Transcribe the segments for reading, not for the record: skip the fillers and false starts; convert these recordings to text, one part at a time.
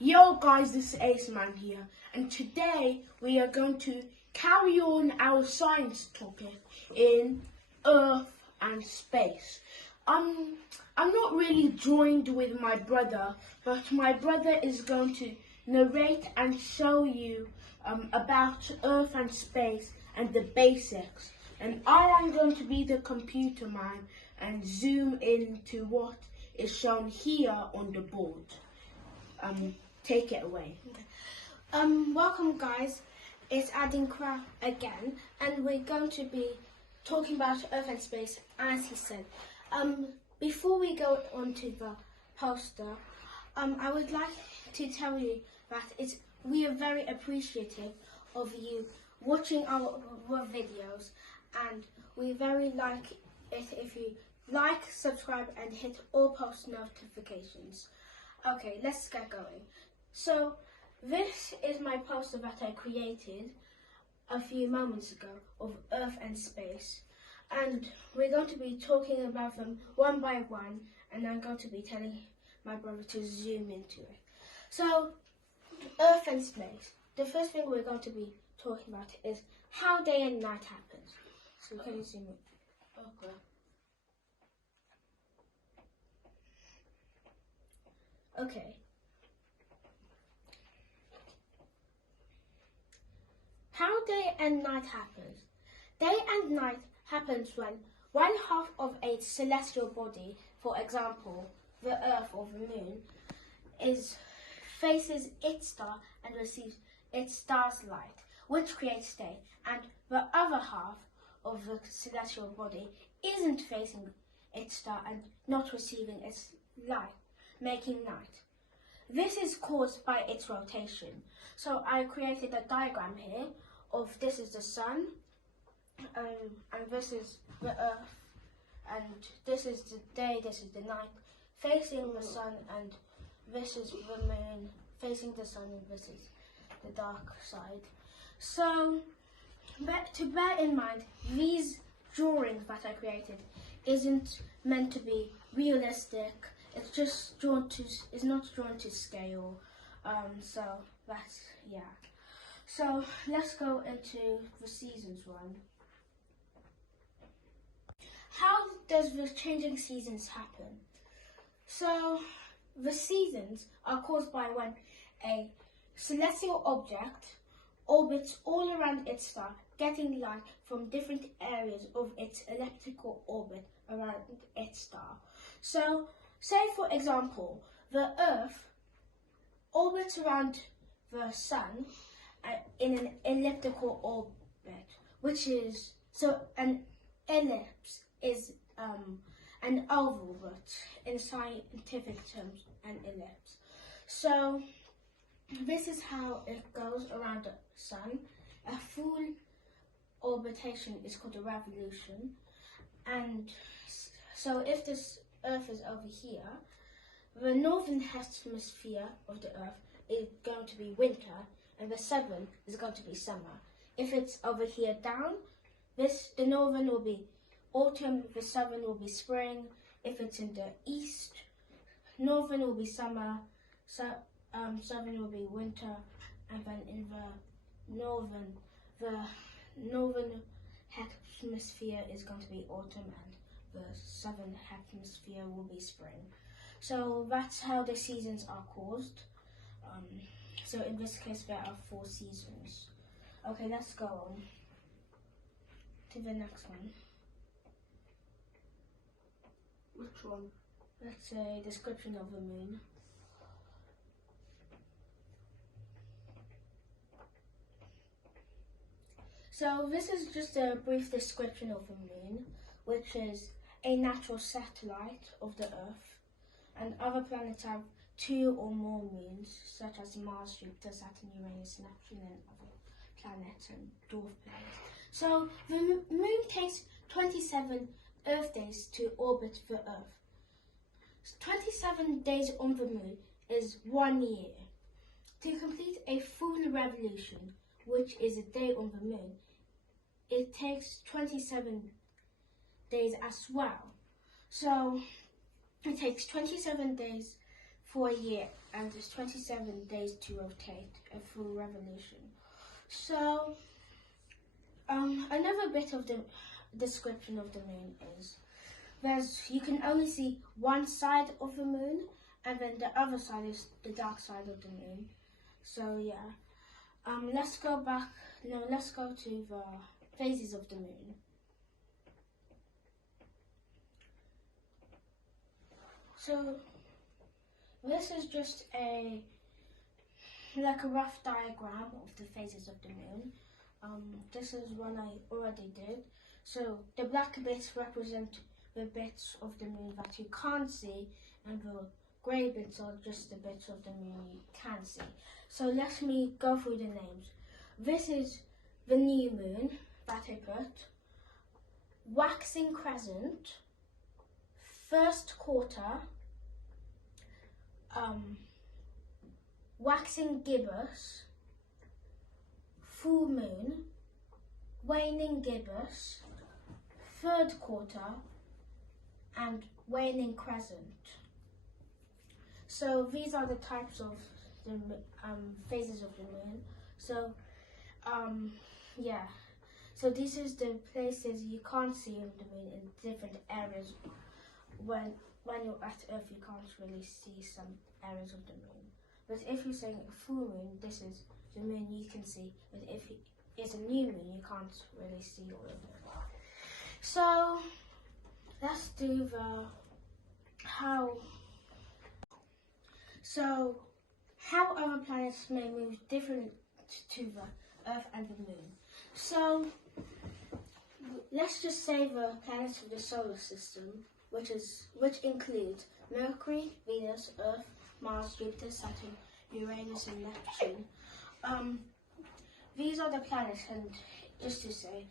Yo guys, this is Ace Man here, and today we are going to carry on our science topic in Earth and space. I'm not really joined with my brother, but my brother is going to narrate and show you about Earth and space and the basics. And I am going to be the computer man and zoom into what is shown here on the board. Take it away. Welcome guys, it's Adinkra again, and we're going to be talking about Earth and space, as he said. Before we go on to the poster, I would like to tell you that we are very appreciative of you watching our videos, and we very like it if you like, subscribe and hit all post notifications. Okay, let's get going. So this is my poster that I created a few moments ago of Earth and space, and we're going to be talking about them one by one, and I'm going to be telling my brother to zoom into it. So Earth and space, the first thing we're going to be talking about is how day and night happens. So can you zoom in? Okay. How day and night happens. Day and night happens when one half of a celestial body, for example, the Earth or the Moon, faces its star and receives its star's light, which creates day, and the other half of the celestial body isn't facing its star and not receiving its light, making night. This is caused by its rotation. So I created a diagram here of this is the sun, and this is the Earth, and this is the day, this is the night, facing the sun, and this is the moon, facing the sun, and this is the dark side. So, to bear in mind, these drawings that I created isn't meant to be realistic. It's just it's not drawn to scale. So that's, yeah. So let's go into the seasons one. How does the changing seasons happen? So the seasons are caused by when a celestial object orbits all around its star, getting light from different areas of its elliptical orbit around its star. So, say for example, the Earth orbits around the Sun in an elliptical orbit, which is, so an ellipse is an oval, but in scientific terms, an ellipse. So this is how it goes around the Sun. A full orbitation is called a revolution, and so if this Earth is over here, the northern hemisphere of the Earth is going to be winter, and the southern is going to be summer. If it's over here down, the northern will be autumn, the southern will be spring. If it's in the east, northern will be summer, southern will be winter, and then in the northern hemisphere is going to be autumn, and the southern hemisphere will be spring. So that's how the seasons are caused. So in this case there are 4 seasons. Okay, let's go on to the next one. Which one? Let's say description of the moon. So this is just a brief description of the moon, which is a natural satellite of the Earth, and other planets have 2 or more moons, such as Mars, Jupiter, Saturn, Uranus, Neptune, and other planets and dwarf planets. So the moon takes 27 Earth days to orbit the Earth. 27 days on the moon is 1 year. To complete a full revolution, which is a day on the moon, it takes 27 days as well. So it takes 27 days for a year, and there's 27 days to rotate a full revolution. So, another bit of the description of the moon is you can only see one side of the moon, and then the other side is the dark side of the moon. So yeah, let's go to the phases of the moon. So this is just a rough diagram of the phases of the moon. This is one I already did. So the black bits represent the bits of the moon that you can't see, and the grey bits are just the bits of the moon you can see. So let me go through the names. This is the new moon that I put, waxing crescent, first quarter, waxing gibbous, full moon, waning gibbous, third quarter, and waning crescent. So these are the types of the phases of the moon. So yeah, so this is the places you can't see of the moon in different areas. When you're at Earth, you can't really see some areas of the moon. But if you're saying a full moon, this is the moon you can see. But if it's a new moon, you can't really see all of it. So let's do how other planets may move different to the Earth and the moon. So let's just say the planets of the solar system, which includes Mercury, Venus, Earth, Mars, Jupiter, Saturn, Uranus, and Neptune. These are the planets, and just to say,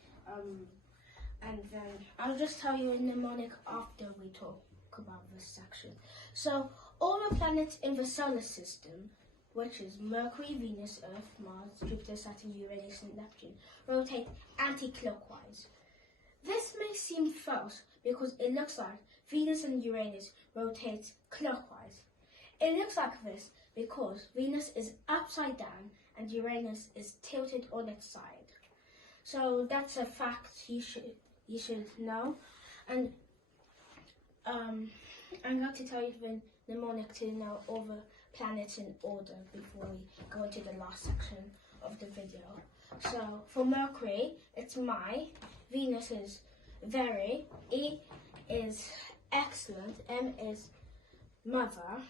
and then I'll just tell you a mnemonic after we talk about this section. So all the planets in the solar system, which is Mercury, Venus, Earth, Mars, Jupiter, Saturn, Uranus, and Neptune, rotate anti-clockwise. This may seem false because it looks like Venus and Uranus rotate clockwise. It looks like this because Venus is upside down and Uranus is tilted on its side. So that's a fact you should know. And I'm going to tell you the mnemonic to know all the planets in order before we go into the last section of the video. So for Mercury, it's my, Venus is very, E is excellent, M is mother,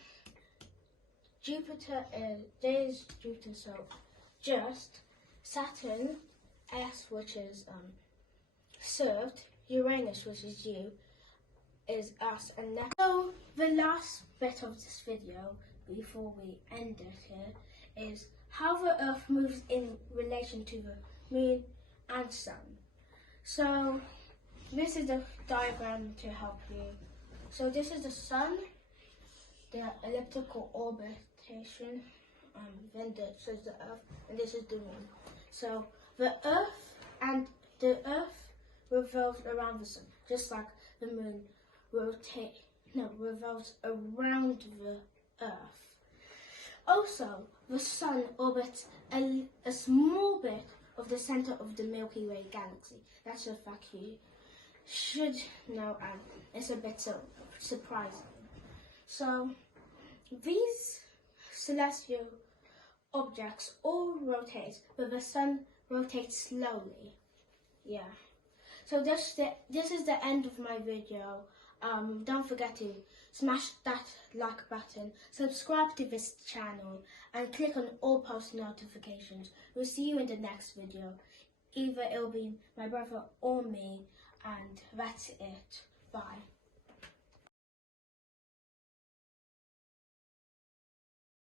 Jupiter is, J is Jupiter, so just, Saturn, S, which is served, Uranus, which is you, is us, and Neptune. So the last bit of this video before we end it here is how the Earth moves in relation to the Moon and Sun. So this is the diagram to help you. So this is the Sun, the elliptical orbitation, then this is the Earth, and this is the Moon. So the Earth revolves around the Sun, just like the Moon revolves around the Earth. Also, the Sun orbits a small bit of the center of the Milky Way galaxy. That's a fact you should know, and it's a bit surprising. So, these celestial objects all rotate, but the Sun rotates slowly. Yeah. So this is the end of my video. Don't forget to smash that like button, subscribe to this channel, and click on all post notifications. We'll see you in the next video. Either it'll be my brother or me, and that's it. Bye.